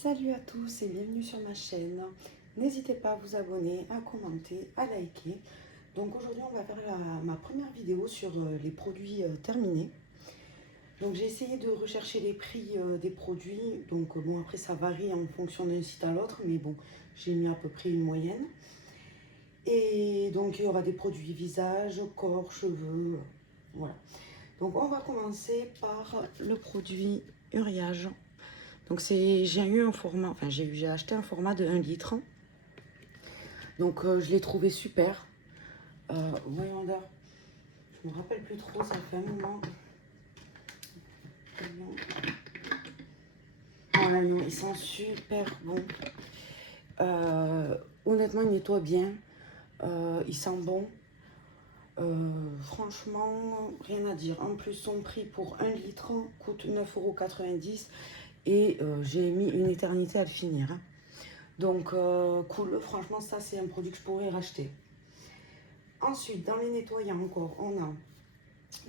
Salut à tous et bienvenue sur ma chaîne. N'hésitez pas à vous abonner, à commenter, à liker. Donc aujourd'hui on va faire ma première vidéo sur les produits terminés. Donc j'ai essayé de rechercher les prix des produits. Donc bon, après ça varie en fonction d'un site à l'autre, mais bon, j'ai mis à peu près une moyenne. Et donc il y aura des produits visage, corps, cheveux, voilà. Donc on va commencer par le produit Uriage. Donc j'ai eu un format, enfin j'ai acheté un format de 1 litre. Donc je l'ai trouvé super. Voyons d'heure, je me rappelle plus trop, ça fait un moment. Voilà, non, ils sont super bons. Honnêtement, ils nettoient bien. Ils sentent bon. Franchement, rien à dire. En plus, son prix pour 1 litre coûte 9,90 € et j'ai mis une éternité à le finir. Hein. Donc, cool. Franchement, ça, c'est un produit que je pourrais racheter. Ensuite, dans les nettoyants encore, on a...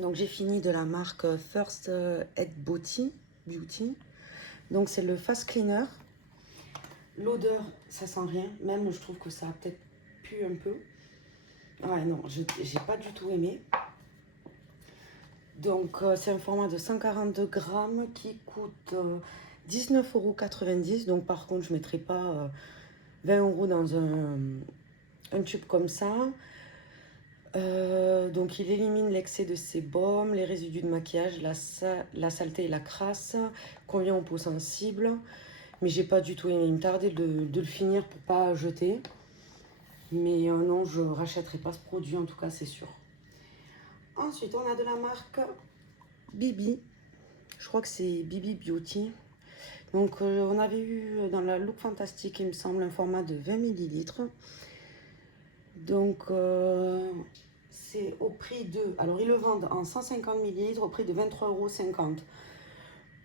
Donc, j'ai fini de la marque First Aid Beauty. Donc, c'est le Fast Cleaner. L'odeur, ça sent rien. Même, je trouve que ça a peut-être pu un peu. Ouais, non, j'ai pas du tout aimé. Donc, c'est un format de 142 grammes qui coûte 19,90 €. Donc, par contre, je ne mettrai pas 20 € dans un tube comme ça. Donc, il élimine l'excès de sébum, les résidus de maquillage, la saleté et la crasse, convient aux peaux sensibles. Mais j'ai pas du tout aimé. Il me tardait de le finir pour pas jeter. Mais non, je rachèterai pas ce produit, en tout cas, c'est sûr. Ensuite, on a de la marque Bibi. Je crois que c'est Bibi Beauty. Donc, on avait eu dans la Look Fantastique, il me semble, un format de 20 ml. Donc, c'est au prix de... Alors, ils le vendent en 150 ml au prix de 23,50 €.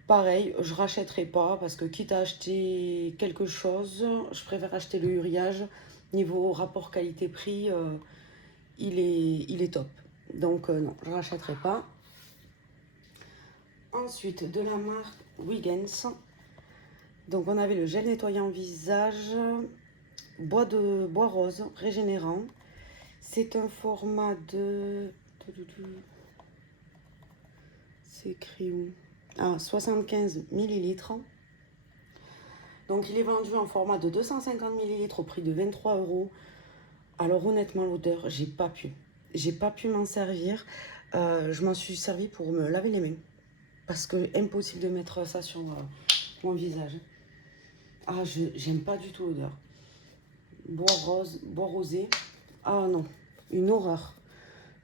Pareil, je rachèterai pas parce que quitte à acheter quelque chose, je préfère acheter le Uriage. Niveau rapport qualité-prix, il est top. Donc, non, je rachèterai pas. Ensuite, de la marque Wiggins. Donc, on avait le gel nettoyant visage, bois rose, régénérant. C'est un format de... C'est écrit où? Ah, 75 ml. Donc, il est vendu en format de 250 ml au prix de 23 €. Alors, honnêtement, l'odeur, j'ai pas pu m'en servir. Je m'en suis servi pour me laver les mains. Parce que impossible de mettre ça sur mon visage. Ah, j'aime pas du tout l'odeur. Bois rosé. Ah non, une horreur.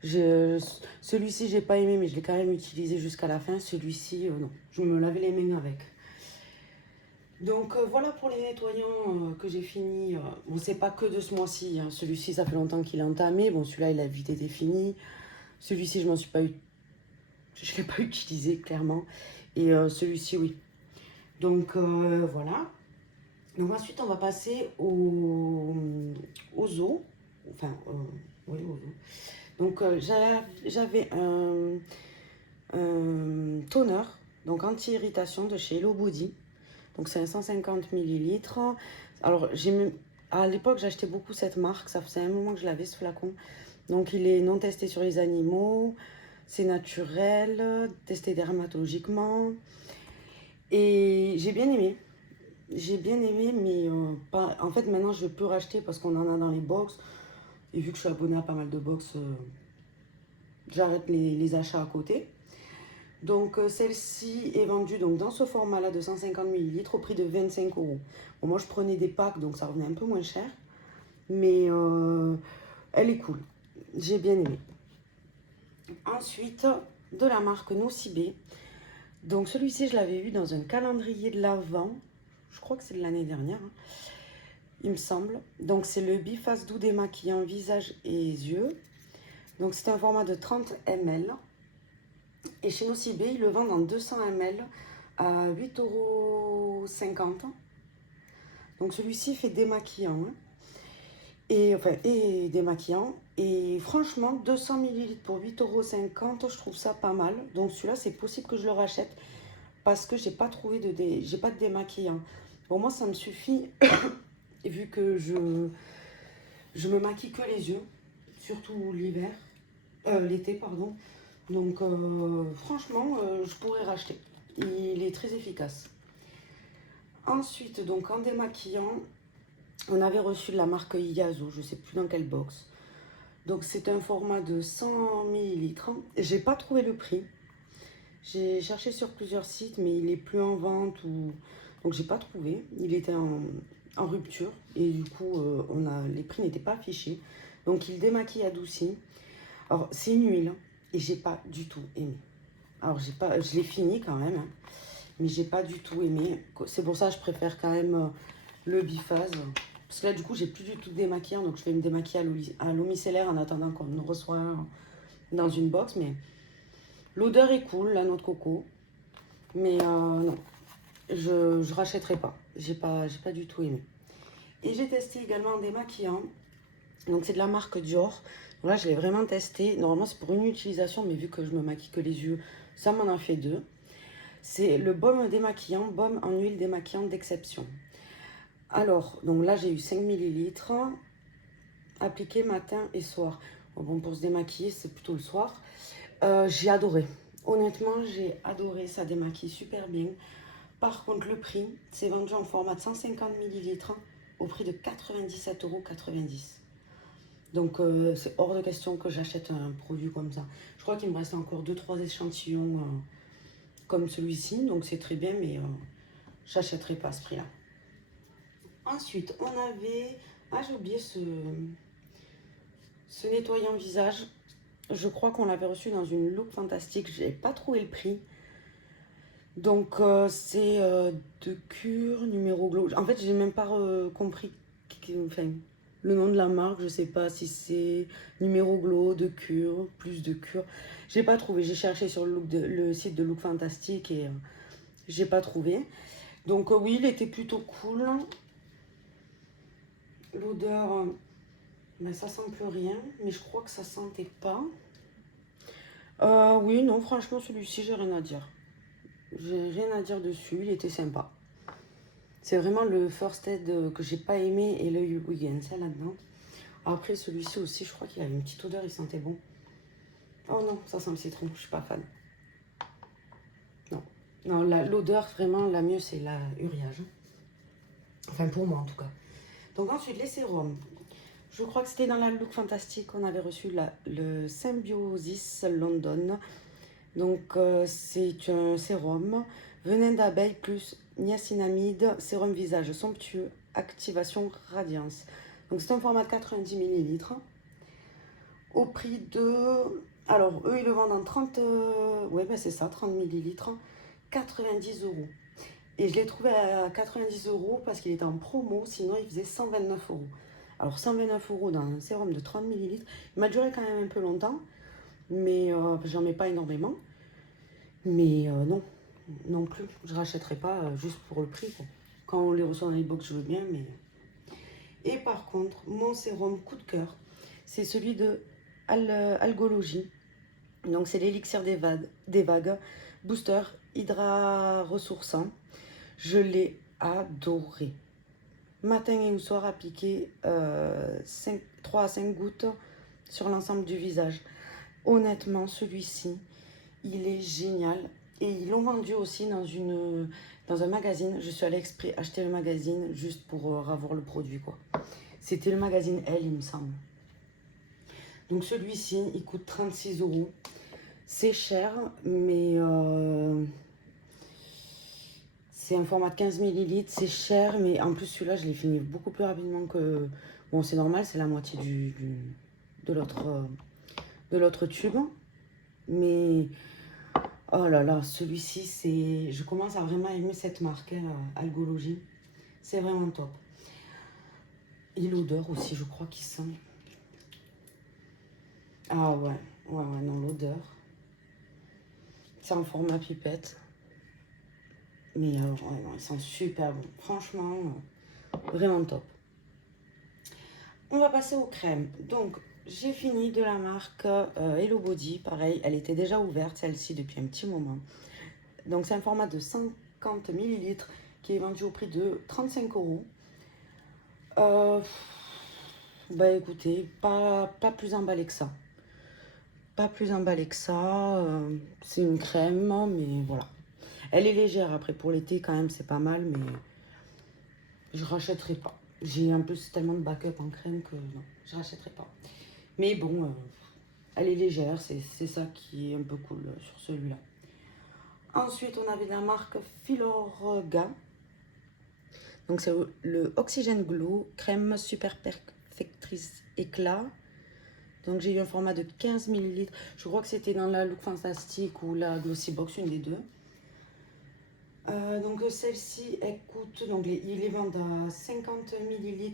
Celui-ci, j'ai pas aimé, mais je l'ai quand même utilisé jusqu'à la fin. Celui-ci, non. Je me lavais les mains avec. Donc, voilà pour les nettoyants que j'ai fini. Bon, c'est pas que de ce mois-ci. Hein. Celui-ci, ça fait longtemps qu'il est entamé. Bon, celui-là, il a vite été fini. Celui-ci, je l'ai pas utilisé, clairement. Et celui-ci, oui. Donc, voilà. Donc ensuite, on va passer aux os. Enfin, oui, aux os. Donc, j'avais un toner, donc anti-irritation de chez Hello Body. Donc, c'est un 150 ml. Alors, à l'époque, j'achetais beaucoup cette marque. Ça faisait un moment que je l'avais, ce flacon. Donc, il est non testé sur les animaux. C'est naturel, testé dermatologiquement. Et j'ai bien aimé. Mais pas... en fait, maintenant, je peux racheter parce qu'on en a dans les box. Et vu que je suis abonnée à pas mal de box, j'arrête les achats à côté. Donc, celle-ci est vendue donc, dans ce format-là de 150 ml au prix de 25 €. Bon, moi, je prenais des packs, donc ça revenait un peu moins cher. Mais elle est cool. J'ai bien aimé. Ensuite, de la marque Nocibé. Donc, celui-ci, je l'avais eu dans un calendrier de l'Avent. Je crois que c'est de l'année dernière, hein, il me semble. Donc, c'est le biface doux démaquillant visage et yeux. Donc, c'est un format de 30 ml. Et chez Nocibé, ils le vendent en 200 ml à 8,50 €. Donc, celui-ci fait démaquillant. Hein. Et démaquillant. Et franchement, 200 ml pour 8,50 €, je trouve ça pas mal. Donc, celui-là, c'est possible que je le rachète parce que j'ai pas de démaquillant. Bon, moi, ça me suffit, vu que je me maquille que les yeux, surtout l'hiver, l'été, pardon. Donc, franchement, je pourrais racheter. Il est très efficace. Ensuite, donc, en démaquillant, on avait reçu de la marque Yazo, je ne sais plus dans quelle box. Donc, c'est un format de 100 millilitres. J'ai pas trouvé le prix. J'ai cherché sur plusieurs sites, mais il est plus en vente ou... Donc j'ai pas trouvé. Il était en rupture et du coup les prix n'étaient pas affichés. Donc il démaquille adouci. Alors c'est une huile hein, et j'ai pas du tout aimé. Alors je l'ai fini quand même, hein, mais j'ai pas du tout aimé. C'est pour ça que je préfère quand même le biphase. Parce que là du coup j'ai plus du tout de démaquillant, donc je vais me démaquiller à l'eau micellaire en attendant qu'on nous reçoit dans une box. Mais l'odeur est cool, la noix de coco. Mais non, je rachèterai pas. J'ai pas du tout aimé. Et j'ai testé également un démaquillant. Donc c'est de la marque Dior. Là je l'ai vraiment testé. Normalement c'est pour une utilisation, mais vu que je me maquille que les yeux, ça m'en a fait deux. C'est le baume démaquillant, baume en huile démaquillante d'exception. Alors, donc là j'ai eu 5 millilitres. Appliqué matin et soir. Bon, pour se démaquiller, c'est plutôt le soir. J'ai adoré. Honnêtement, j'ai adoré. Ça démaquille super bien. Par contre, le prix, c'est vendu en format de 150 millilitres au prix de 97,90 €. Donc, c'est hors de question que j'achète un produit comme ça. Je crois qu'il me reste encore 2-3 échantillons comme celui-ci. Donc, c'est très bien, mais j'achèterai pas à ce prix-là. Ensuite, on avait... Ah, j'ai oublié ce nettoyant visage. Je crois qu'on l'avait reçu dans une look fantastique. Je n'ai pas trouvé le prix. Donc c'est de cure numéro glow. En fait, j'ai même pas compris enfin, le nom de la marque. Je sais pas si c'est numéro glow, de cure, plus de cure. J'ai pas trouvé. J'ai cherché sur le site de Look Fantastique et j'ai pas trouvé. Donc oui, il était plutôt cool. L'odeur, ben, ça sent plus rien, mais je crois que ça sentait pas. Oui, non, franchement, celui-ci, j'ai rien à dire. J'ai rien à dire dessus, il était sympa. C'est vraiment le First Aid que j'ai pas aimé et le Weekend, ça là-dedans. Après, celui-ci aussi, je crois qu'il avait une petite odeur, il sentait bon. Oh non, ça sent le citron, je suis pas fan. Non, non, l'odeur, vraiment, la mieux, c'est la Uriage. Enfin, pour moi, en tout cas. Donc ensuite, les sérums. Je crois que c'était dans la Look Fantastique qu'on avait reçu le Symbiosis London. Donc, c'est un sérum venin d'abeille plus niacinamide, sérum visage somptueux, activation radiance. Donc, c'est un format de 90 millilitres au prix de... Alors, eux, ils le vendent en 30... ouais, ben c'est ça, 30 millilitres, 90 €. Et je l'ai trouvé à 90 € parce qu'il était en promo, sinon il faisait 129 €. Alors, 129 € dans un sérum de 30 millilitres, il m'a duré quand même un peu longtemps, mais j'en mets pas énormément. Mais non, non plus, je rachèterai pas juste pour le prix, quoi. Quand on les reçoit dans les box, je veux bien, mais... Et par contre, mon sérum coup de cœur, c'est celui de Algologie. Donc c'est l'élixir des vagues, booster hydra ressourçant. Je l'ai adoré. Matin et au soir appliqué 3 à 5 gouttes sur l'ensemble du visage. Honnêtement, celui-ci, il est génial. Et ils l'ont vendu aussi dans un magazine. Je suis allée exprès acheter le magazine juste pour avoir le produit, quoi. C'était le magazine Elle, il me semble. Donc celui-ci, il coûte 36 €. C'est cher, mais c'est un format de 15 millilitres. C'est cher, mais en plus celui-là, je l'ai fini beaucoup plus rapidement que... Bon, c'est normal, c'est la moitié de l'autre tube. Mais... Oh là là, celui-ci, c'est... Je commence à vraiment aimer cette marque, hein, Algologie. C'est vraiment top. Et l'odeur aussi, je crois qu'il sent. Ah ouais, ouais, non, l'odeur. C'est en format pipette. Mais ouais, non, il sent super bon. Franchement, vraiment top. On va passer aux crèmes. Donc, j'ai fini de la marque Hello Body. Pareil, elle était déjà ouverte, celle-ci, depuis un petit moment. Donc, c'est un format de 50 millilitres. qui est vendu au prix de 35 €. Bah écoutez, pas plus emballé que ça. Pas plus emballé que ça. C'est une crème, mais voilà. Elle est légère, après pour l'été quand même c'est pas mal, mais je rachèterai pas. J'ai un peu tellement de backup en crème que non, je rachèterai pas. Mais bon, elle est légère, c'est ça qui est un peu cool sur celui-là. Ensuite, on avait la marque Filorga. Donc c'est le Oxygène Glow, crème super perfectrice éclat. Donc j'ai eu un format de 15 ml. Je crois que c'était dans la Look Fantastique ou la Glossy Box, une des deux. Donc celle-ci, elle coûte, donc ils les vendent à 50 ml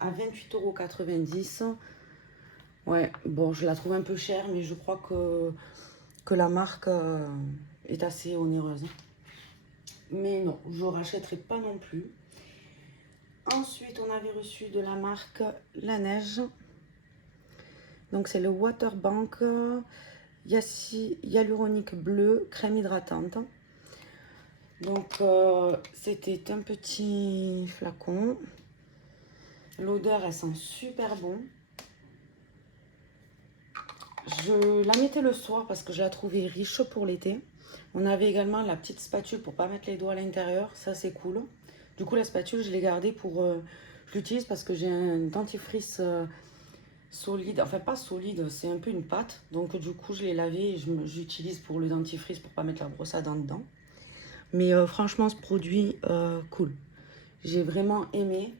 à 28,90 €. Ouais, bon, je la trouve un peu chère, mais je crois que la marque est assez onéreuse. Mais non, je ne rachèterai pas non plus. Ensuite, on avait reçu de la marque La Neige. Donc c'est le Waterbank hyaluronique bleu, crème hydratante. Donc c'était un petit flacon. L'odeur, elle sent super bon. Je la mettais le soir parce que je la trouvais riche pour l'été. On avait également la petite spatule pour pas mettre les doigts à l'intérieur. Ça, c'est cool. Du coup, la spatule, je l'ai gardée pour... je l'utilise parce que j'ai un dentifrice solide. Enfin, pas solide, c'est un peu une pâte. Donc, du coup, je l'ai lavé et j'utilise pour le dentifrice pour pas mettre la brosse à dents dedans. Mais franchement, ce produit, cool. J'ai vraiment aimé.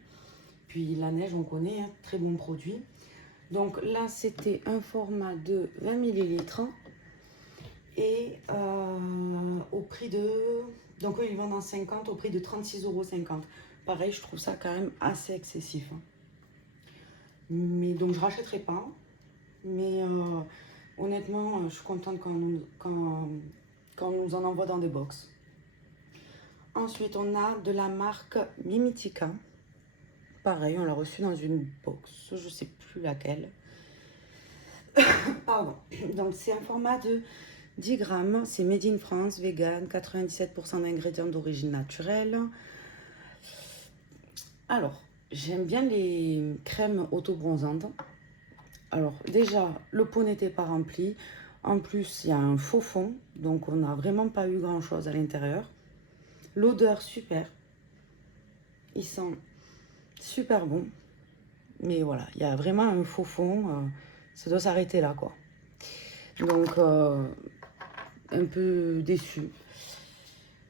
Puis, la neige, on connaît, hein, très bon produit. Donc là, c'était un format de 20 ml et au prix de... Donc eux, ils vendent en 50 au prix de 36,50 €. Pareil, je trouve ça quand même assez excessif. Hein. Mais donc, je ne rachèterai pas. Mais honnêtement, je suis contente quand on nous en envoie dans des box. Ensuite, on a de la marque Mimitica. Pareil, on l'a reçu dans une box, je ne sais plus laquelle. Pardon. Donc, c'est un format de 10 grammes. C'est made in France, vegan, 97% d'ingrédients d'origine naturelle. Alors, j'aime bien les crèmes auto-bronzantes. Alors, déjà, le pot n'était pas rempli. En plus, il y a un faux fond. Donc, on n'a vraiment pas eu grand-chose à l'intérieur. L'odeur, super. Ils sont super bons. Mais voilà, il y a vraiment un faux fond. Ça doit s'arrêter là, quoi. Donc, un peu déçu.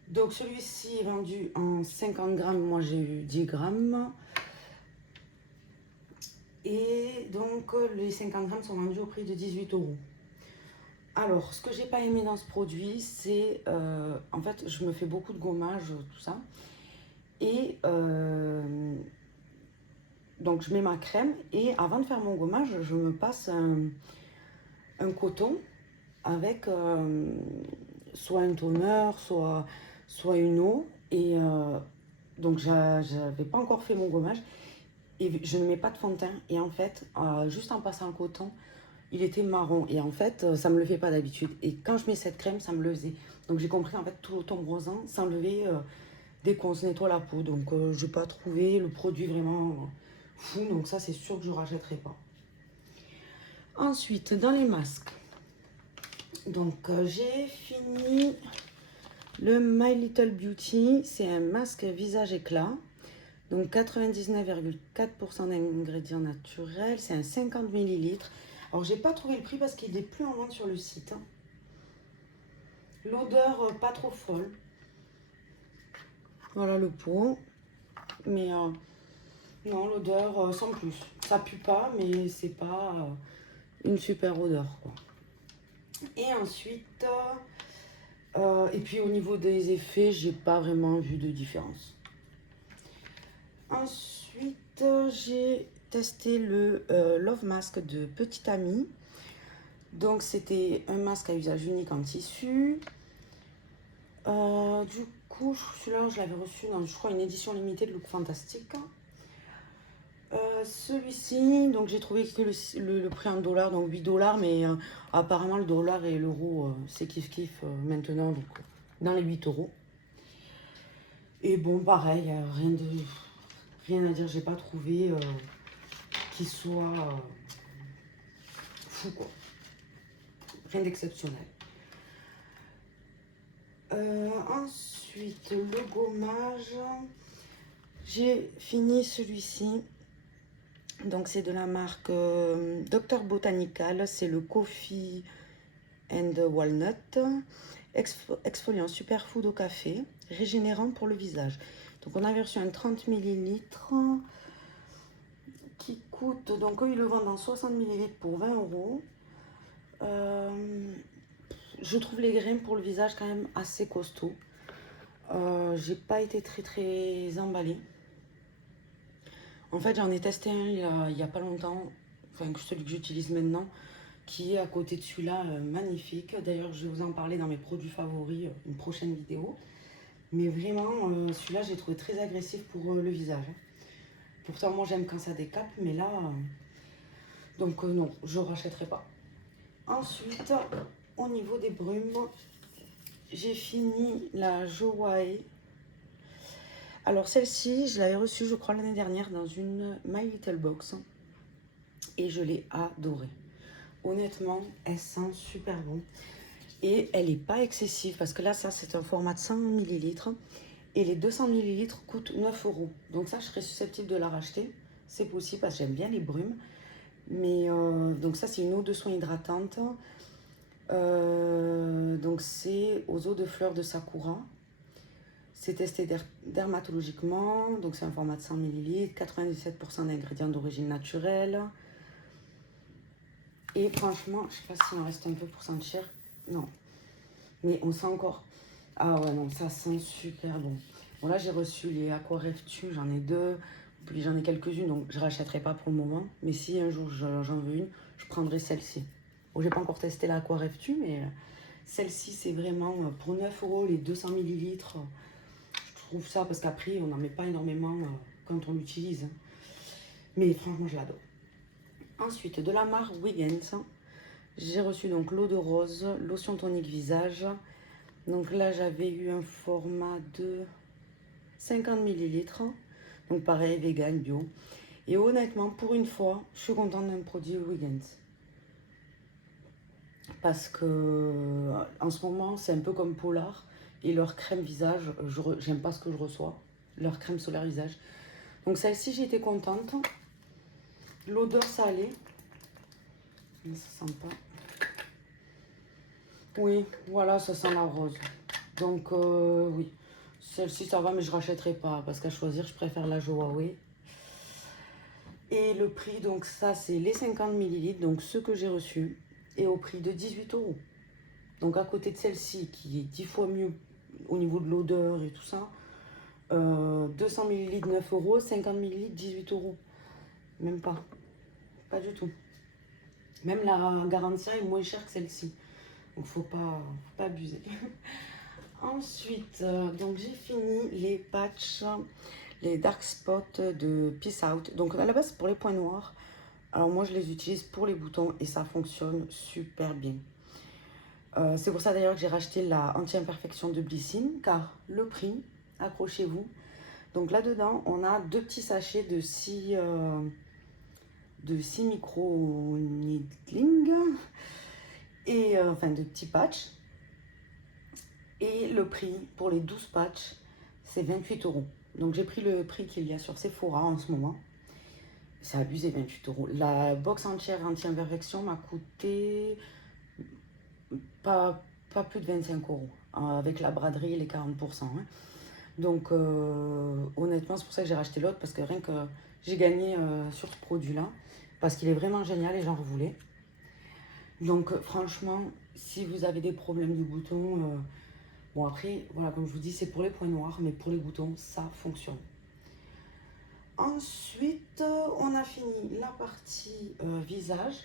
Donc, celui-ci est vendu en 50 grammes. Moi, j'ai eu 10 grammes. Et donc, les 50 grammes sont vendus au prix de 18 €. Alors, ce que j'ai pas aimé dans ce produit, c'est... en fait, je me fais beaucoup de gommage, tout ça. Et... donc, je mets ma crème. Et avant de faire mon gommage, je me passe un coton avec soit un toner, soit une eau. Et donc, j'avais pas encore fait mon gommage. Et je ne mets pas de fond de teint. Et en fait, juste en passant le coton, il était marron. Et en fait, ça ne me le fait pas d'habitude. Et quand je mets cette crème, ça me le faisait. Donc j'ai compris, en fait, tout le ton bronzant s'enlevait dès qu'on se nettoie la peau. Donc je n'ai pas trouvé le produit vraiment fou. Donc ça, c'est sûr que je ne rachèterai pas. Ensuite, dans les masques. Donc j'ai fini le My Little Beauty. C'est un masque visage éclat. Donc 99,4% d'ingrédients naturels, c'est un 50 ml. Alors j'ai pas trouvé le prix parce qu'il n'est plus en vente sur le site. Hein. L'odeur pas trop folle. Voilà le pot. Mais non, l'odeur sans plus. Ça pue pas, mais c'est pas une super odeur, quoi. Et ensuite, et puis au niveau des effets, j'ai pas vraiment vu de différence. Ensuite, j'ai testé le Love Mask de Petite Amie. Donc, c'était un masque à usage unique en tissu. Du coup, celui-là, je l'avais reçu dans, je crois, une édition limitée de Look Fantastique. Celui-ci, donc j'ai trouvé que le prix en dollars, donc 8 $, mais apparemment le dollar et l'euro, c'est kiff-kiff maintenant, donc dans les 8 €. Et bon, pareil, rien à dire, j'ai pas trouvé qui soit fou, quoi. Rien d'exceptionnel. Ensuite, le gommage. J'ai fini celui-ci. Donc, c'est de la marque Dr Botanical. C'est le Coffee and Walnut. Exfoliant superfood au café. Régénérant pour le visage. Donc, on avait reçu un 30 ml qui coûte. Donc, eux, ils le vendent en 60 ml pour 20 euros. Je trouve les grains pour le visage quand même assez costaud. J'ai pas été très emballée. En fait, j'en ai testé un il y a pas longtemps, enfin celui que j'utilise maintenant, qui est à côté de celui-là, magnifique. D'ailleurs, je vais vous en parler dans mes produits favoris, une prochaine vidéo. Mais vraiment, celui-là, j'ai trouvé très agressif pour le visage. Pourtant, moi, j'aime quand ça décape, mais là, donc non, je ne rachèterai pas. Ensuite, au niveau des brumes, j'ai fini la Jowae. Alors celle-ci, je l'avais reçue, je crois, l'année dernière dans une My Little Box. Et je l'ai adorée. Honnêtement, elle sent super bon. Et elle n'est pas excessive, parce que là, ça, c'est un format de 100 ml. Et les 200 ml coûtent 9 euros. Donc ça, je serais susceptible de la racheter. C'est possible, parce que j'aime bien les brumes. Mais donc ça, c'est une eau de soin hydratante. Donc c'est aux eaux de fleurs de Sakura. C'est testé dermatologiquement, donc c'est un format de 100 ml, 97% d'ingrédients d'origine naturelle. Et franchement, je sais pas s'il en reste un peu pour sentir. Non. Mais on sent encore. Ah ouais, non, ça sent super bon. Bon, là, j'ai reçu les Aquareftu, j'en ai deux. Puis j'en ai quelques-unes, donc je ne rachèterai pas pour le moment. Mais si un jour j'en veux une, je prendrai celle-ci. Bon, j'ai pas encore testé la Aquareftu, mais celle-ci, c'est vraiment pour 9 euros les 200 ml. Je trouve ça parce qu'après, on n'en met pas énormément quand on l'utilise. Mais franchement, je l'adore. Ensuite, de la marque Wiggins, j'ai reçu donc l'eau de rose, lotion tonique visage. Donc là, j'avais eu un format de 50 ml. Donc pareil, vegan, bio. Et honnêtement, pour une fois, je suis contente d'un produit Wiggins. Parce que en ce moment, c'est un peu comme Polar. Et leur crème visage, j'aime pas ce que je reçois. Leur crème solaire visage. Donc celle-ci, j'ai été contente. L'odeur, ça allait. Mais ça sent pas. Oui, voilà, ça sent la rose. Donc oui, celle-ci, ça va, mais je rachèterai pas. Parce qu'à choisir, je préfère la Jowae. Et le prix, donc ça, c'est les 50 ml. Donc ceux que j'ai reçus. Et au prix de 18 euros. Donc à côté de celle-ci, qui est 10 fois mieux au niveau de l'odeur et tout ça. 200 ml 9 euros, 50 ml 18 euros. Même pas. Pas du tout. Même la Garantia est moins chère que celle-ci. Donc faut pas abuser. Ensuite, donc j'ai fini les patchs, les dark spots de Peace Out. Donc à la base, c'est pour les points noirs. Alors moi, je les utilise pour les boutons et ça fonctionne super bien. C'est pour ça d'ailleurs que j'ai racheté la anti-imperfection de Blissim, car le prix, accrochez-vous. Donc là-dedans, on a deux petits sachets de 6 micro needling et enfin de petits patchs. Et le prix pour les 12 patchs, c'est 28 euros. Donc j'ai pris le prix qu'il y a sur Sephora en ce moment. C'est abusé, 28 euros. La box entière anti-imperfection m'a coûté pas plus de 25 euros. Avec la braderie et les 40%. Hein. Donc honnêtement, c'est pour ça que j'ai racheté l'autre. Parce que rien que j'ai gagné sur ce produit-là. Parce qu'il est vraiment génial et j'en voulais. Donc franchement, si vous avez des problèmes de boutons... bon après, voilà, comme je vous dis, c'est pour les points noirs, mais pour les boutons, ça fonctionne. Ensuite, on a fini la partie visage.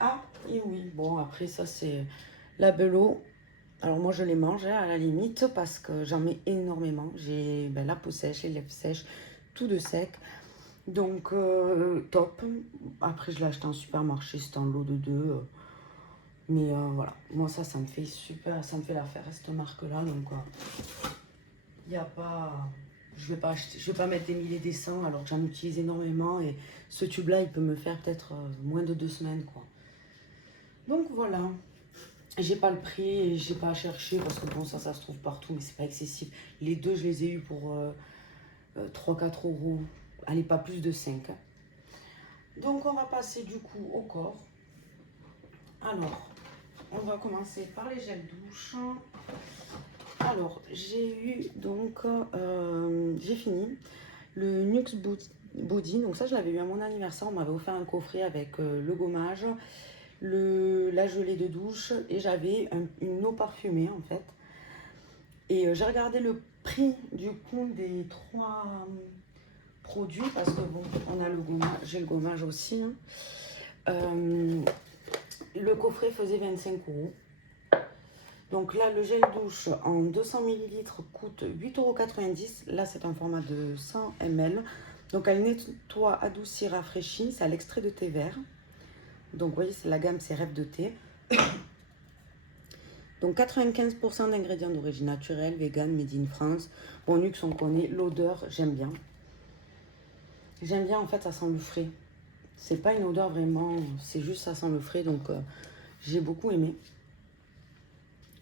Ah, et oui, bon après ça c'est la Bello. Alors moi je les mange à la limite parce que j'en mets énormément. J'ai la peau sèche, les lèvres sèches, tout de sec. Donc top. Après je l'ai acheté en supermarché, c'est en lot de 2. Mais voilà, moi ça me fait super, ça me fait l'affaire cette marque là. Donc il n'y a pas je vais pas mettre des 1000 et des 100 alors que j'en utilise énormément. Et ce tube-là, il peut me faire peut-être moins de 2 semaines, quoi. Donc voilà. J'ai pas le prix et j'ai pas à chercher parce que bon, ça se trouve partout, mais c'est pas excessif. Les deux, je les ai eus pour 3-4 euros. Allez, pas plus de 5. Donc on va passer du coup au corps. Alors, on va commencer par les gels douche. Alors, j'ai eu donc, j'ai fini le Nuxe Body. Donc ça, je l'avais eu à mon anniversaire. On m'avait offert un coffret avec le gommage, la gelée de douche et j'avais une eau parfumée en fait. Et j'ai regardé le prix du coup des 3 produits parce que bon, on a le gommage, j'ai le gommage aussi. Hein. Le coffret faisait 25 euros. Donc là, le gel douche en 200 ml coûte 8,90 €. Là, c'est un format de 100 ml. Donc elle nettoie, adoucit, rafraîchit. C'est à l'extrait de thé vert. Donc vous voyez, c'est la gamme, c'est Rêve de thé. Donc 95% d'ingrédients d'origine naturelle, vegan, made in France. Bon, Nuxe, on connaît. L'odeur, j'aime bien. J'aime bien, en fait, ça sent le frais. C'est pas une odeur vraiment, c'est juste ça sent le frais. Donc j'ai beaucoup aimé.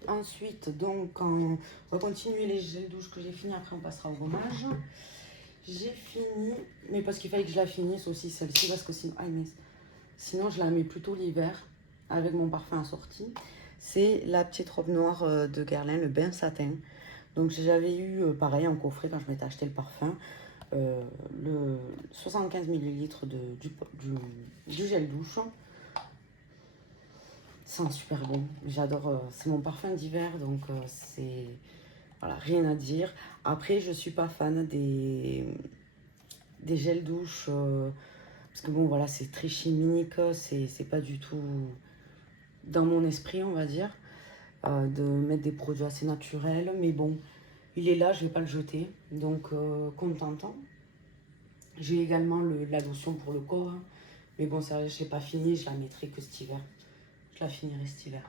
Ensuite, donc, on va continuer les gels douche que j'ai fini. Après, on passera au gommage. J'ai fini, mais parce qu'il fallait que je la finisse aussi, celle-ci, parce que sinon, sinon, je la mets plutôt l'hiver avec mon parfum assorti. C'est la petite robe noire de Guerlain, le bain satin. Donc, j'avais eu, pareil, en coffret quand je m'étais acheté le parfum. Le 75 ml du gel douche. C'est super bon, j'adore, c'est mon parfum d'hiver, donc c'est, voilà, rien à dire. Après, je suis pas fan des gels douche, parce que bon, voilà, c'est très chimique, c'est pas du tout dans mon esprit, on va dire, de mettre des produits assez naturels. Mais bon, il est là, je vais pas le jeter, donc contente. J'ai également la lotion pour le corps, hein. Mais bon, ça, je n'ai pas fini, je la mettrai que cet hiver. Je la finirai cet hiver.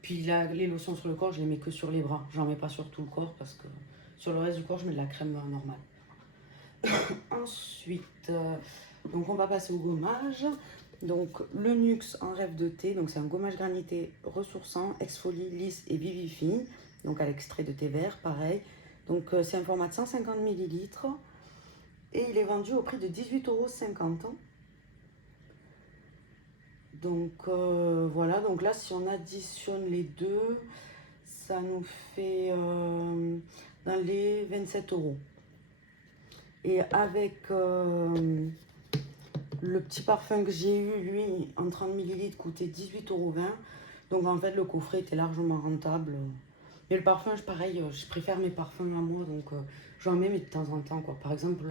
Puis les lotions sur le corps, je les mets que sur les bras. J'en mets pas sur tout le corps parce que sur le reste du corps, je mets de la crème normale. Ensuite, donc on va passer au gommage. Donc le Nuxe en Rêve de thé. Donc c'est un gommage granité ressourçant, exfolie, lisse et vivifie. Donc à l'extrait de thé vert, pareil. Donc c'est un format de 150 ml. Et il est vendu au prix de 18,50 €. Donc voilà, donc là si on additionne les deux, ça nous fait dans les 27 €. Et avec le petit parfum que j'ai eu, lui, en 30 ml coûtait 18,20 €. Donc en fait le coffret était largement rentable. Mais le parfum, pareil, je préfère mes parfums à moi, donc j'en mets mais de temps en temps, quoi. Par exemple,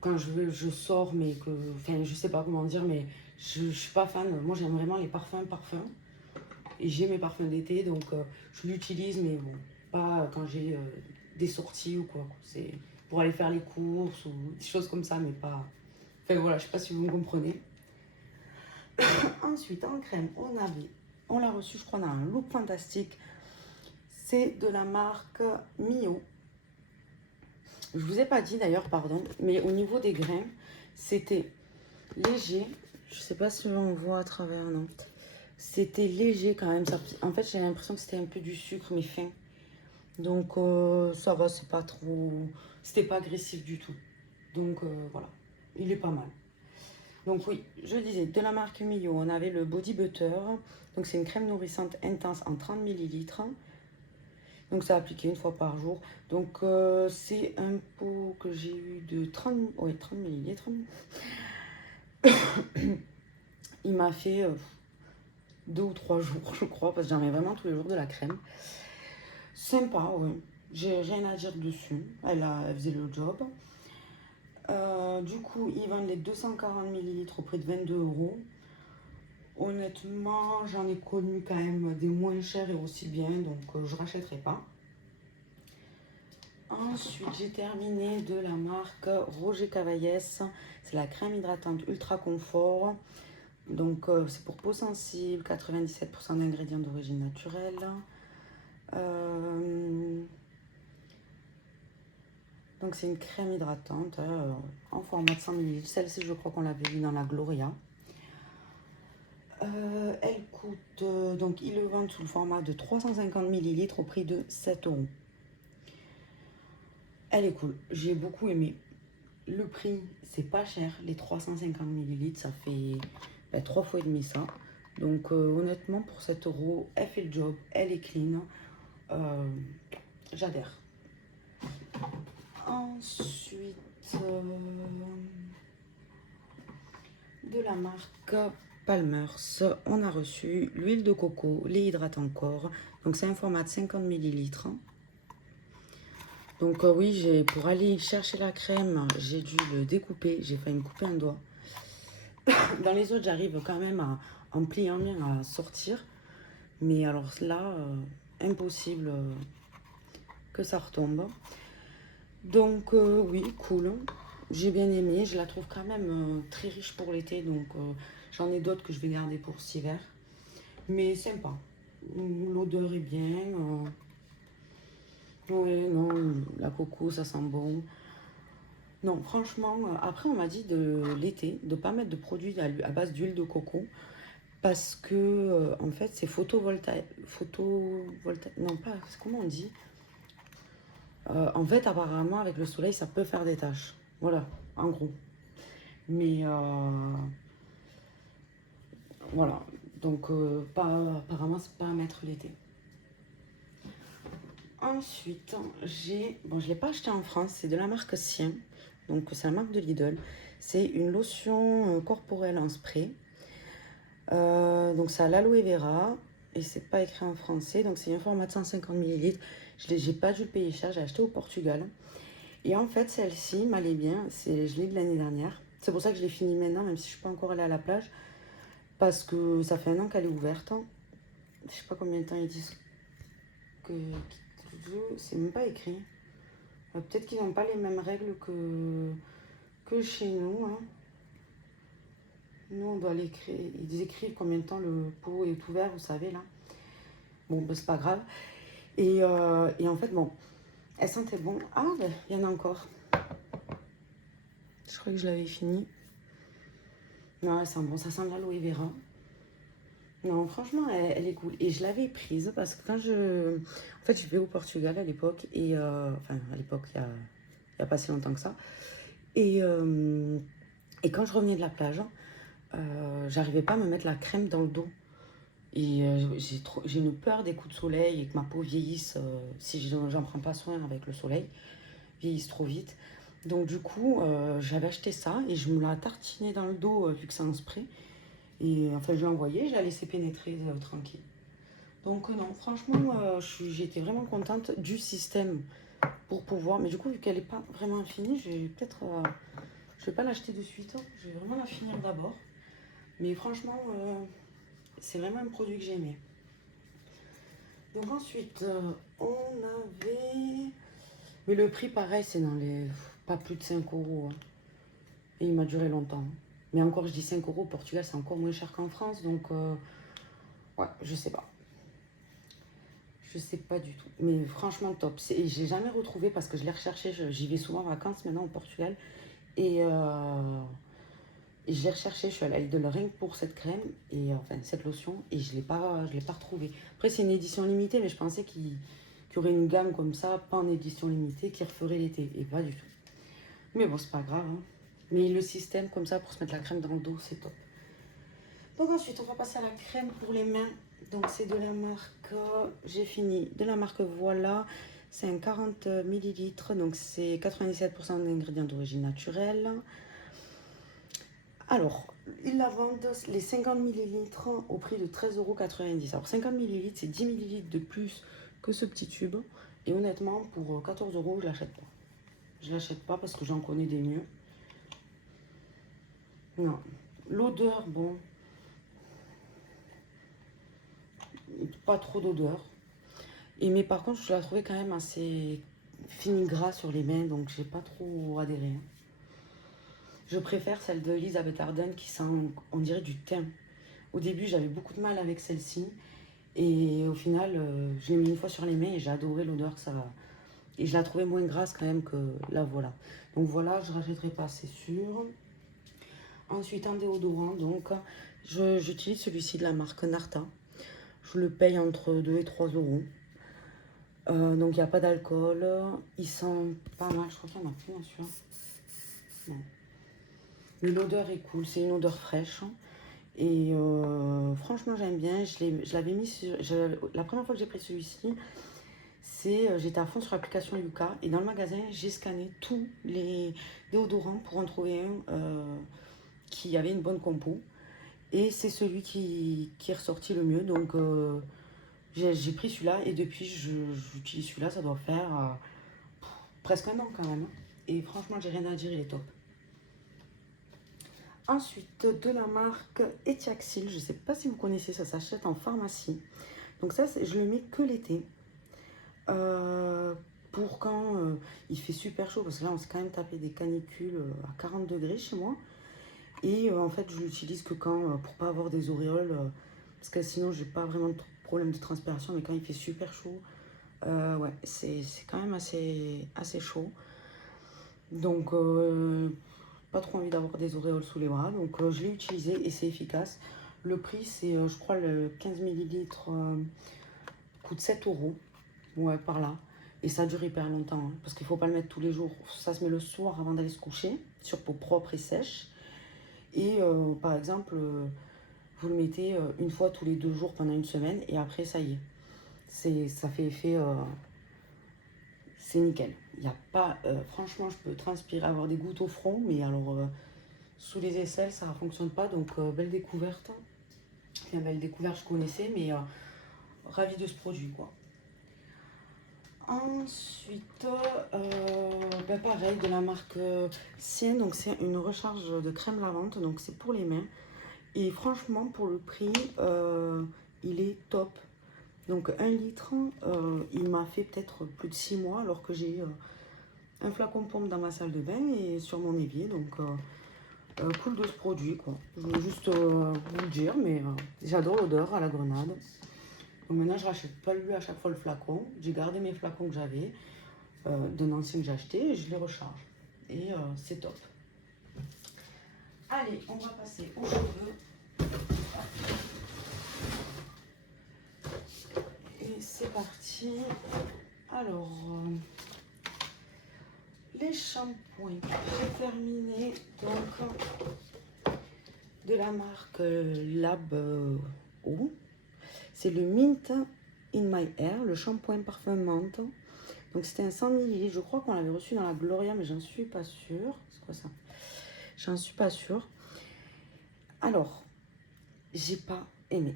quand je sors, mais que, enfin, je sais pas comment dire, mais je suis pas fan. Moi, j'aime vraiment les parfums. Et j'ai mes parfums d'été, donc je l'utilise, mais bon, pas quand j'ai des sorties ou quoi. C'est pour aller faire les courses ou des choses comme ça, mais pas. Enfin voilà, je sais pas si vous me comprenez. Ensuite, en crème, on l'a reçu, je crois, dans un look fantastique. C'est de la marque Mio. Je vous ai pas dit d'ailleurs, pardon, mais au niveau des grains, c'était léger. Je sais pas si on voit à travers, non. C'était léger quand même. En fait, j'ai l'impression que c'était un peu du sucre, mais fin. Donc ça va, c'est pas trop. C'était pas agressif du tout. Donc voilà, il est pas mal. Donc oui, je disais, de la marque Mio, on avait le Body Butter. Donc c'est une crème nourrissante intense en 30 ml. Donc ça appliqué une fois par jour. Donc c'est un pot que j'ai eu de 30 ml. Il m'a fait 2 ou 3 jours, je crois, parce que j'en mets vraiment tous les jours de la crème. Sympa, ouais. J'ai rien à dire dessus. Elle faisait le job. Du coup, ils vendent les 240 ml au prix de 22 €. Honnêtement, j'en ai connu quand même des moins chers et aussi bien, donc je rachèterai pas. Ensuite, j'ai terminé de la marque Roger Cavaillès. C'est la crème hydratante ultra confort. Donc, c'est pour peau sensible, 97% d'ingrédients d'origine naturelle. Donc c'est une crème hydratante en format de 100 ml. Celle-ci, je crois qu'on l'avait vue dans la Gloria. Elle coûte, donc ils le vendent sous le format de 350 ml au prix de 7 euros. Elle est cool, j'ai beaucoup aimé. Le prix, c'est pas cher, les 350 ml, ça fait 3 fois et demi ça. Donc honnêtement, pour 7 euros, elle fait le job, elle est clean. J'adhère. Ensuite, de la marque Palmer's, on a reçu l'huile de coco, les hydratants corps. Donc c'est un format de 50 ml. Donc oui, pour aller chercher la crème, j'ai dû le découper. J'ai failli me couper un doigt. Dans les autres, j'arrive quand même en pliant bien à sortir. Mais alors là, impossible que ça retombe. Donc oui, cool. J'ai bien aimé. Je la trouve quand même très riche pour l'été. Donc j'en ai d'autres que je vais garder pour cet hiver. Mais sympa. L'odeur est bien. Oui, non, la coco, ça sent bon. Non, franchement, après on m'a dit de l'été, de ne pas mettre de produits à base d'huile de coco. Parce que, en fait, c'est photovoltaïque. Non, pas, comment on dit? En fait, apparemment, avec le soleil, ça peut faire des taches. Voilà, en gros. Mais, voilà. Donc, apparemment, c'est pas à mettre l'été. Ensuite, bon, je ne l'ai pas acheté en France, c'est de la marque Sien. Donc, c'est la marque de Lidl. C'est une lotion corporelle en spray. Donc, c'est à l'aloe vera. Et c'est pas écrit en français. Donc, c'est un format de 150 ml. Je n'ai pas dû le payer cher, j'ai acheté au Portugal. Et en fait, celle-ci m'allait bien. Je l'ai de l'année dernière. C'est pour ça que je l'ai fini maintenant, même si je ne suis pas encore allée à la plage. Parce que ça fait 1 an qu'elle est ouverte. Je sais pas combien de temps ils disent que c'est même pas écrit. Peut-être qu'ils n'ont pas les mêmes règles que chez nous. Hein. Nous, on doit l'écrire. Ils écrivent combien de temps le pot est ouvert, vous savez, là. Bon, ben, c'est pas grave. Et en fait, bon, elle sentait bon. Ah, ben, il y en a encore. Je crois que je l'avais fini. Non, elle sent bon. Ça sent l'aloe vera. Non, franchement, elle est cool. Et je l'avais prise parce que En fait, je vivais au Portugal à l'époque. Et... enfin, à l'époque, il y a pas si longtemps que ça. Et quand je revenais de la plage, j'arrivais pas à me mettre la crème dans le dos. Et j'ai une peur des coups de soleil et que ma peau vieillisse si j'en prends pas soin avec le soleil, vieillisse trop vite. Donc du coup, j'avais acheté ça et je me l'ai tartiné dans le dos vu que c'est un spray. Et enfin, je l'ai envoyé, je l'ai laissé pénétrer tranquille. Donc non, franchement, j'étais vraiment contente du système pour pouvoir... Mais du coup, vu qu'elle n'est pas vraiment finie, je vais pas l'acheter de suite. Je vais vraiment la finir d'abord. Mais franchement, c'est vraiment un produit que j'ai aimé. Donc ensuite, on avait... Mais le prix, pareil, c'est dans les... pas plus de 5 euros. Hein. Et il m'a duré longtemps. Mais encore, je dis 5 euros, au Portugal, c'est encore moins cher qu'en France. Donc, ouais, je sais pas. Je sais pas du tout. Mais franchement, top. J'ai jamais retrouvé parce que je l'ai recherché. J'y vais souvent en vacances maintenant au Portugal. Et je l'ai recherché. Je suis allée à Lidl rien que pour cette crème. Et enfin, cette lotion. Et je l'ai pas retrouvée. Après, c'est une édition limitée. Mais je pensais qu'il y aurait une gamme comme ça, pas en édition limitée, qui referait l'été. Et pas du tout. Mais bon, c'est pas grave. Hein. Mais le système comme ça pour se mettre la crème dans le dos, c'est top. Donc ensuite, on va passer à la crème pour les mains. Donc c'est de la marque, j'ai fini, de la marque Voilà. C'est un 40 ml, donc c'est 97% d'ingrédients d'origine naturelle. Alors, ils la vendent les 50 ml au prix de 13,90 €. Alors 50 ml, c'est 10 ml de plus que ce petit tube. Et honnêtement, pour 14 €, je l'achète pas. Je l'achète pas parce que j'en connais des mieux. Non. L'odeur, bon, pas trop d'odeur. Mais par contre, je la trouvais quand même assez fine gras sur les mains, donc j'ai pas trop adhéré. Hein. Je préfère celle de Elisabeth Arden qui sent, on dirait, du thym. Au début, j'avais beaucoup de mal avec celle-ci. Et au final, je l'ai mis une fois sur les mains et j'ai adoré l'odeur que ça Et je la trouvais moins grasse quand même que la voilà. Donc voilà, je ne rachèterai pas, c'est sûr. Ensuite, en déodorant, donc, j'utilise celui-ci de la marque Narta. Je le paye entre 2 et 3 euros. Donc, il n'y a pas d'alcool. Il sent pas mal. Je crois qu'il y en a plus, bien sûr. Non. Mais l'odeur est cool. C'est une odeur fraîche. Et franchement, j'aime bien. Je l'avais mis sur... la première fois que j'ai pris celui-ci, j'étais à fond sur l'application Yuka. Et dans le magasin, j'ai scanné tous les déodorants pour en trouver un qui avait une bonne compo. Et c'est celui qui est ressorti le mieux. Donc, j'ai pris celui-là. Et depuis, j'utilise celui-là. Ça doit faire presque un an quand même. Et franchement, j'ai rien à dire. Il est top. Ensuite, de la marque Etiaxil. Je ne sais pas si vous connaissez. Ça s'achète en pharmacie. Donc ça, je le mets que l'été. Pour quand il fait super chaud. Parce que là, on s'est quand même tapé des canicules à 40 degrés chez moi. Et en fait, je l'utilise que quand, pour pas avoir des auréoles, parce que sinon, j'ai pas vraiment de problème de transpiration, mais quand il fait super chaud, ouais, c'est quand même assez chaud. Donc, pas trop envie d'avoir des auréoles sous les bras. Donc, je l'ai utilisé et c'est efficace. Le prix, c'est, je crois, le 15 ml coûte 7 euros. Ouais, par là. Et ça dure hyper longtemps, hein, parce qu'il faut pas le mettre tous les jours. Ça se met le soir avant d'aller se coucher, sur peau propre et sèche. Et par exemple, vous le mettez une fois tous les 2 jours pendant une semaine et après, ça y est. Ça fait effet, c'est nickel. Il y a pas, franchement, je peux transpirer, avoir des gouttes au front, mais alors sous les aisselles, ça ne fonctionne pas. Donc, belle découverte. Enfin, belle découverte, je connaissais, mais ravie de ce produit, quoi. Ensuite, pareil, de la marque Sien, donc c'est une recharge de crème lavante, donc c'est pour les mains. Et franchement, pour le prix, il est top. Donc 1 litre, il m'a fait peut-être plus de 6 mois, alors que j'ai un flacon pompe dans ma salle de bain et sur mon évier. Donc cool de ce produit, quoi. Je voulais juste vous le dire, mais j'adore l'odeur à la grenade. Donc maintenant, je rachète pas lui à chaque fois le flacon. J'ai gardé mes flacons que j'avais d'un ancien que j'ai acheté et je les recharge. Et c'est top. Allez, on va passer aux cheveux. Et c'est parti. Alors, les shampoings. J'ai terminé donc de la marque Lab O. C'est le Mint in My Hair, le shampoing parfum menthe. Donc c'était un 100 ml. Je crois qu'on l'avait reçu dans la Gloria, mais j'en suis pas sûre. C'est quoi ça? J'en suis pas sûre. Alors, j'ai pas aimé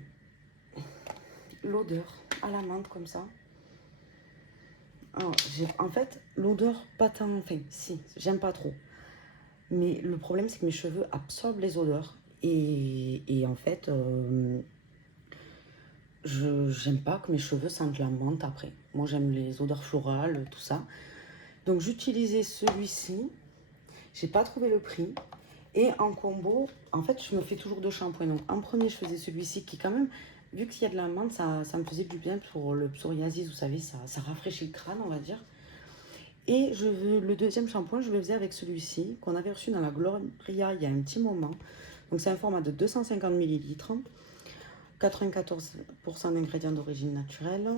l'odeur à la menthe comme ça. Alors, en fait, l'odeur pas tant... Enfin, si, j'aime pas trop. Mais le problème, c'est que mes cheveux absorbent les odeurs. Et en fait... j'aime pas que mes cheveux sentent la menthe après. Moi, j'aime les odeurs florales, tout ça. Donc, j'utilisais celui-ci. J'ai pas trouvé le prix. Et en combo, en fait, je me fais toujours 2 shampoings. Donc, en premier, je faisais celui-ci qui, quand même, vu qu'il y a de la menthe, ça me faisait du bien pour le psoriasis. Vous savez, ça rafraîchit le crâne, on va dire. Et le deuxième shampoing, je le faisais avec celui-ci qu'on avait reçu dans la Gloria il y a un petit moment. Donc, c'est un format de 250 ml. 94% d'ingrédients d'origine naturelle.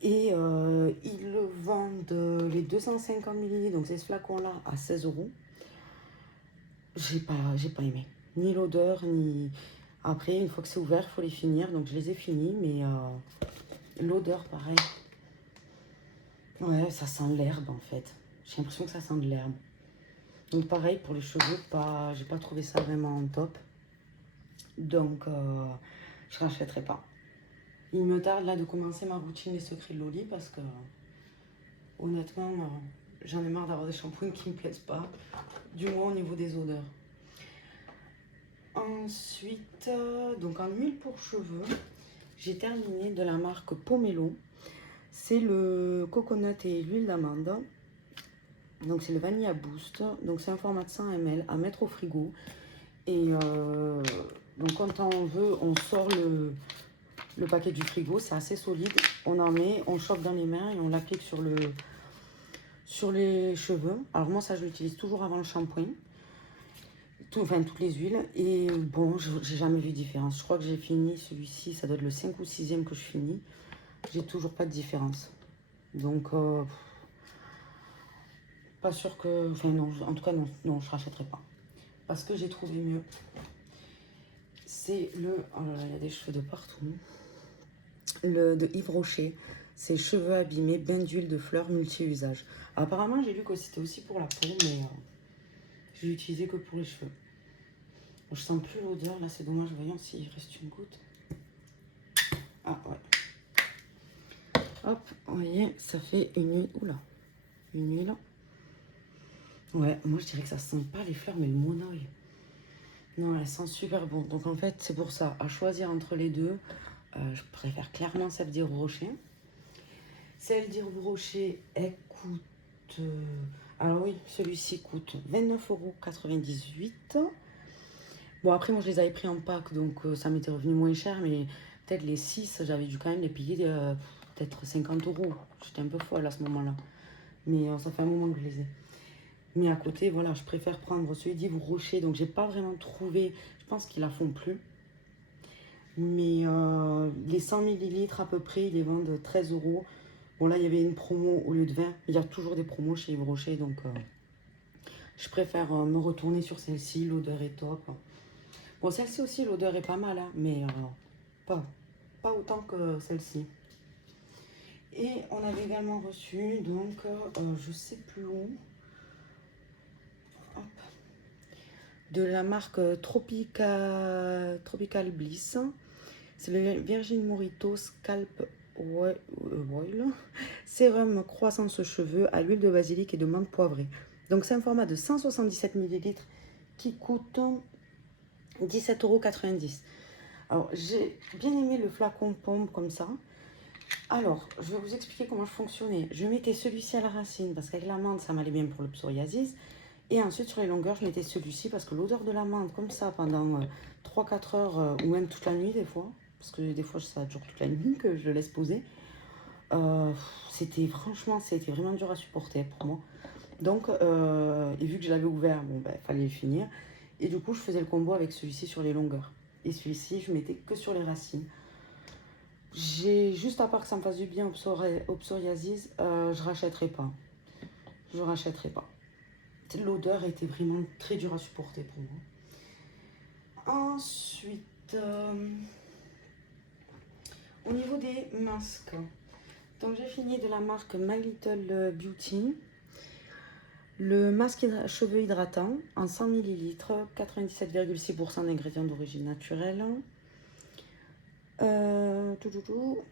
Et ils le vendent les 250 ml, donc ces flacons-là, à 16 euros. J'ai pas aimé. Ni l'odeur, ni... Après, une fois que c'est ouvert, il faut les finir. Donc je les ai finis, mais l'odeur, pareil. Ouais, ça sent l'herbe en fait. J'ai l'impression que ça sent de l'herbe. Donc pareil, pour les cheveux, j'ai pas trouvé ça vraiment top. Donc, je rachèterai pas. Il me tarde là de commencer ma routine des secrets de Loli parce que, honnêtement, j'en ai marre d'avoir des shampoings qui me plaisent pas, du moins au niveau des odeurs. Ensuite, donc en huile pour cheveux, j'ai terminé de la marque Pomelo. C'est le coconut et l'huile d'amande. Donc c'est le Vanilla Boost. Donc c'est un format de 100 ml à mettre au frigo. Et donc quand on veut, on sort le paquet du frigo. C'est assez solide on en met, on chauffe dans les mains et on l'applique sur les cheveux. Alors moi, ça, je l'utilise toujours avant le shampoing. Enfin, toutes les huiles. Et bon, j'ai jamais vu de différence. Je crois que j'ai fini celui-ci, ça doit être le 5 ou 6e que je finis. J'ai toujours pas de différence. Donc, pas sûr que... Enfin, non, en tout cas, non, non, je rachèterai pas. Parce que j'ai trouvé mieux. C'est le... Oh là là, il y a des cheveux de partout. Le de Yves Rocher. C'est cheveux abîmés, bain d'huile de fleurs multi-usage. Apparemment, j'ai lu que c'était aussi pour la peau, mais je l'ai utilisé que pour les cheveux. Je sens plus l'odeur, là, c'est dommage. Voyons s'il reste une goutte. Ah, ouais. Hop, vous voyez, ça fait une huile. Oula, une huile. Ouais, moi, je dirais que ça sent pas les fleurs, mais le monoï. Non, elle sent super bon. Donc, en fait, c'est pour ça, à choisir entre les deux, je préfère clairement celle d'Yves Rocher. Celle d'Yves Rocher, elle coûte... alors oui, celui-ci coûte 29,98 €. Bon, après, moi, je les avais pris en pack, donc ça m'était revenu moins cher, mais peut-être les 6, j'avais dû quand même les payer peut-être 50 €. J'étais un peu folle à ce moment-là. Mais ça fait un moment que je les ai. Mais à côté, voilà, je préfère prendre celui d'Yves Rocher. Donc, j'ai pas vraiment trouvé... Je pense qu'ils la font plus. Mais les 100 ml à peu près, ils les vendent 13 €. Bon, là, il y avait une promo au lieu de 20. Il y a toujours des promos chez Yves Rocher. Donc, je préfère me retourner sur celle-ci. L'odeur est top. Bon, celle-ci aussi, l'odeur est pas mal, hein, mais pas autant que celle-ci. Et on avait également reçu, donc, je sais plus où, hop, de la marque Tropical Bliss. C'est le Virgin Morito Scalp Oil, sérum croissance cheveux à l'huile de basilic et de menthe poivrée. Donc, c'est un format de 177 ml qui coûte 17,90 €. Alors, j'ai bien aimé le flacon pompe comme ça. Alors, je vais vous expliquer comment je fonctionnais. Je mettais celui-ci à la racine parce qu'avec la menthe, ça m'allait bien pour le psoriasis. Et ensuite, sur les longueurs, je mettais celui-ci parce que l'odeur de la menthe, comme ça, pendant 3-4 heures ou même toute la nuit, des fois, parce que des fois, ça dure toute la nuit que je le laisse poser, c'était vraiment dur à supporter pour moi. Donc, et vu que je l'avais ouvert, bon, ben, fallait le finir. Et du coup, je faisais le combo avec celui-ci sur les longueurs. Et celui-ci, je mettais que sur les racines. J'ai juste à part que ça me fasse du bien au psoriasis, je rachèterai pas. Je rachèterai pas. L'odeur était vraiment très dure à supporter pour moi. Ensuite, au niveau des masques, donc j'ai fini de la marque My Little Beauty. Le masque cheveux hydratant en 100 ml, 97,6% d'ingrédients d'origine naturelle.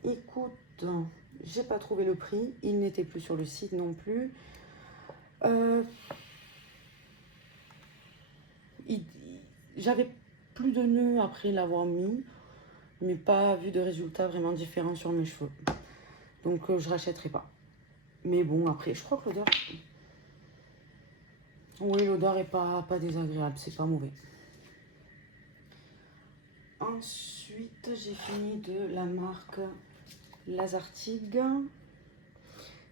Écoute, j'ai pas trouvé le prix, il n'était plus sur le site non plus. J'avais plus de nœuds après l'avoir mis, mais pas vu de résultats vraiment différents sur mes cheveux. Donc je rachèterai pas. Mais bon, après, je crois que l'odeur... Oui, l'odeur est pas désagréable, c'est pas mauvais. Ensuite, j'ai fini de la marque Lazartigue.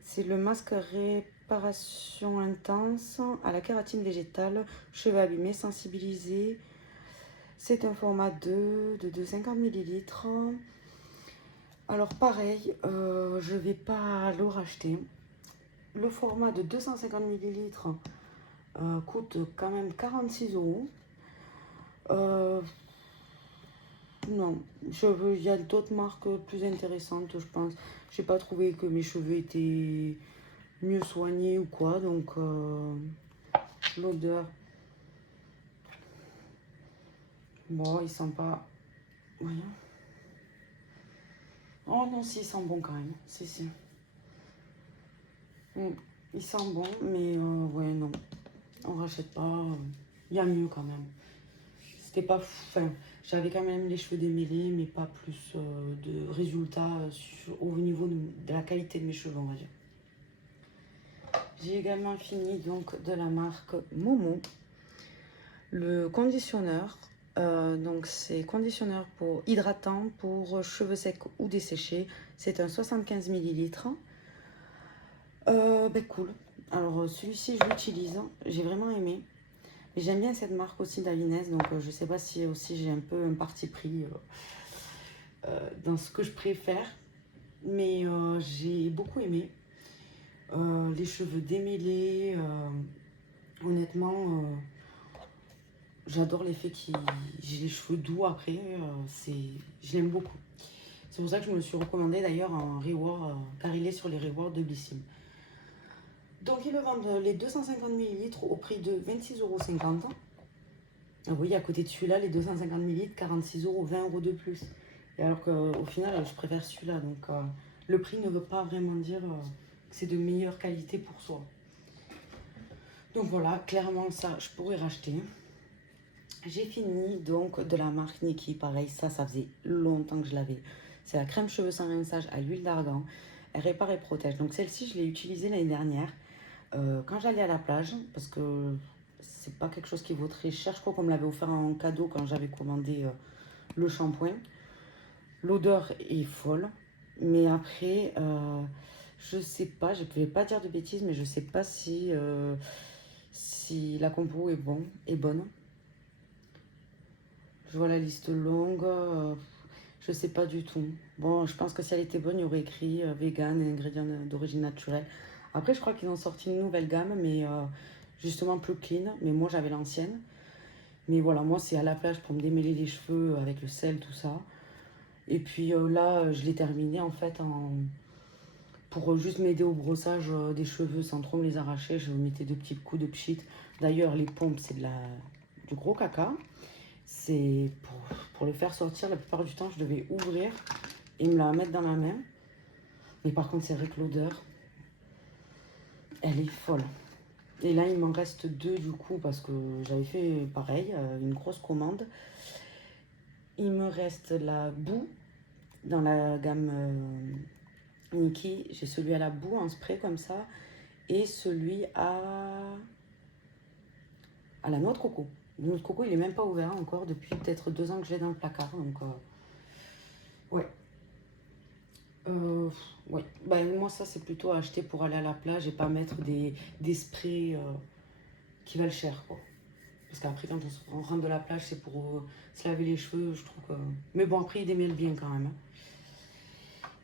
C'est le masque réparation intense à la kératine végétale, cheveux abîmés, sensibilisés. C'est un format de 50 ml. Alors pareil, je vais pas le racheter. Le format de 250 ml coûte quand même 46 €. Non, il y a d'autres marques plus intéressantes, je pense. J'ai pas trouvé que mes cheveux étaient mieux soignés ou quoi, donc l'odeur, bon, il sent pas... Voyons. Oh non, si, il sent bon quand même, si. Il sent bon, mais ouais, non, on rachète pas, il y a mieux quand même. C'était pas... Enfin, j'avais quand même les cheveux démêlés, mais pas plus de résultats au niveau de la qualité de mes cheveux, on va dire. J'ai également fini donc de la marque Momo, le conditionneur Donc c'est conditionneur pour hydratant pour cheveux secs ou desséchés. C'est un 75 millilitres. Ben cool. Alors celui-ci je l'utilise, j'ai vraiment aimé. Et j'aime bien cette marque aussi d'Alinès, donc je sais pas si aussi j'ai un peu un parti pris dans ce que je préfère. Mais j'ai beaucoup aimé. Les cheveux démêlés, honnêtement, j'adore l'effet qui... J'ai les cheveux doux après, je l'aime beaucoup. C'est pour ça que je me le suis recommandé d'ailleurs en reward, car il est sur les rewards de Blissim. Donc ils le vendent les 250 millilitres au prix de 26,50 €. Oui, à côté de celui-là, les 250 millilitres, 46 €, 20 € de plus. Et alors qu'au final, je préfère celui-là. Donc le prix ne veut pas vraiment dire que c'est de meilleure qualité pour soi. Donc voilà, clairement ça, je pourrais racheter. J'ai fini donc de la marque Nikki, pareil, ça faisait longtemps que je l'avais. C'est la crème cheveux sans rinçage à l'huile d'argan. Elle répare et protège. Donc celle-ci, je l'ai utilisée l'année dernière quand j'allais à la plage, parce que c'est pas quelque chose qui vaut très cher. Je crois qu'on me l'avait offert en cadeau quand j'avais commandé le shampoing. L'odeur est folle, mais après, je sais pas, je ne vais pas dire de bêtises, mais je sais pas si la compo est bonne. Je vois la liste longue, je sais pas du tout. Bon, je pense que si elle était bonne, il y aurait écrit vegan et ingrédients d'origine naturelle. Après, je crois qu'ils ont sorti une nouvelle gamme, mais justement plus clean. Mais moi, j'avais l'ancienne. Mais voilà, moi, c'est à la plage pour me démêler les cheveux avec le sel, tout ça. Et puis là, je l'ai terminé en fait pour juste m'aider au brossage des cheveux sans trop me les arracher. Je mettais 2 petits coups de pchit. D'ailleurs, les pompes, c'est du gros caca. C'est pour le faire sortir, la plupart du temps, je devais ouvrir et me la mettre dans la main. Mais par contre, c'est vrai que l'odeur, elle est folle. Et là, il m'en reste 2 du coup, parce que j'avais fait pareil, une grosse commande. Il me reste la boue dans la gamme Nikki. J'ai celui à la boue en spray comme ça et celui à la noix de coco. Le noix de coco, il est même pas ouvert encore depuis peut-être 2 ans que je l'ai dans le placard. Donc, ouais. Ouais. Bah, moi, ça, c'est plutôt acheter pour aller à la plage et pas mettre des sprays qui valent cher, quoi. Parce qu'après, quand on rentre de la plage, c'est pour se laver les cheveux, je trouve que... Mais bon, après, il démêle bien quand même.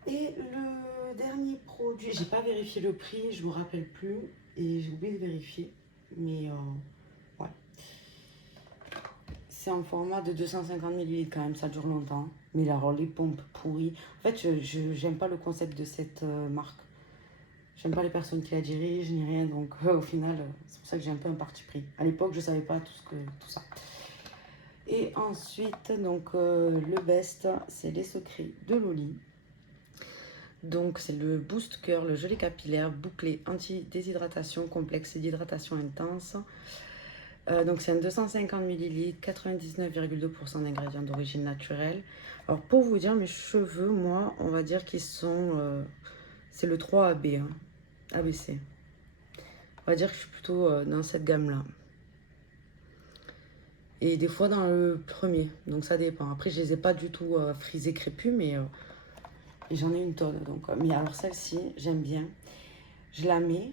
Et le dernier produit, j'ai pas vérifié le prix, je me rappelle plus. Et j'ai oublié de vérifier. Mais ouais. C'est en format de 250 millilitres quand même, ça dure longtemps. Mais alors, les pompes pourries. En fait, j'aime pas le concept de cette marque. J'aime pas les personnes qui la dirigent ni rien. Donc, au final, c'est pour ça que j'ai un peu un parti pris. À l'époque, je savais pas tout ça. Et ensuite, donc, le best, c'est les secrets de Loli. Donc, c'est le Boost Curl, le gelé capillaire bouclé anti-déshydratation complexe et d'hydratation intense. Donc, c'est un 250 ml, 99,2% d'ingrédients d'origine naturelle. Alors, pour vous dire, mes cheveux, moi, on va dire qu'ils sont... c'est le 3AB, hein, ABC. On va dire que je suis plutôt dans cette gamme-là. Et des fois dans le premier, donc ça dépend. Après, je les ai pas du tout frisés crépus, mais j'en ai une tonne. Donc, mais alors celle-ci, j'aime bien. Je la mets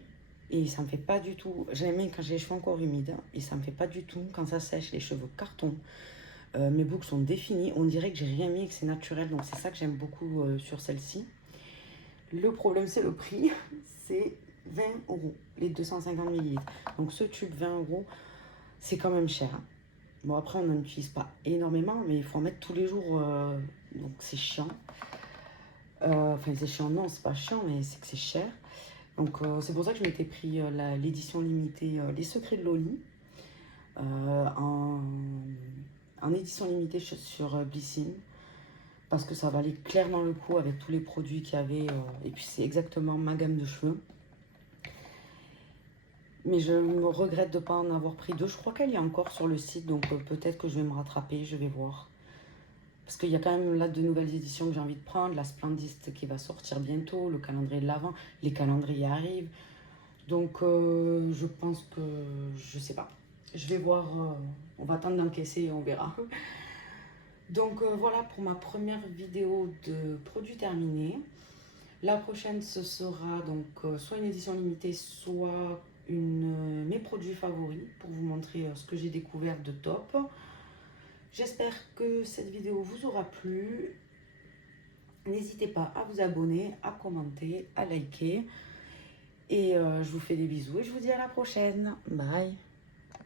et ça me fait pas du tout... Je la mets quand j'ai les cheveux encore humides et ça me fait pas du tout, quand ça sèche, les cheveux carton. Mes boucles sont définies. On dirait que j'ai rien mis et que c'est naturel. Donc c'est ça que j'aime beaucoup sur celle-ci. Le problème, c'est le prix. C'est 20 €, les 250 ml. Donc ce tube 20 €, c'est quand même cher. Bon, après, on n'en utilise pas énormément, mais il faut en mettre tous les jours. Donc c'est chiant. Enfin, c'est chiant, non, c'est pas chiant, mais c'est que c'est cher. Donc c'est pour ça que je m'étais pris l'édition limitée Les Secrets de Loli en édition limitée sur Blissim, parce que ça valait clairement le coup avec tous les produits qu'il y avait et puis c'est exactement ma gamme de cheveux. Mais je me regrette de ne pas en avoir pris 2. Je crois qu'elle est encore sur le site, donc peut-être que je vais me rattraper, je vais voir. Parce qu'il y a quand même là de nouvelles éditions que j'ai envie de prendre. La Splendiste qui va sortir bientôt, le calendrier de l'Avent, les calendriers arrivent. Donc je pense que, je sais pas. Je vais voir, on va attendre d'encaisser et on verra. Donc voilà pour ma première vidéo de produits terminés. La prochaine, ce sera donc soit une édition limitée, soit mes produits favoris pour vous montrer ce que j'ai découvert de top. J'espère que cette vidéo vous aura plu. N'hésitez pas à vous abonner, à commenter, à liker. Et je vous fais des bisous et je vous dis à la prochaine. Bye!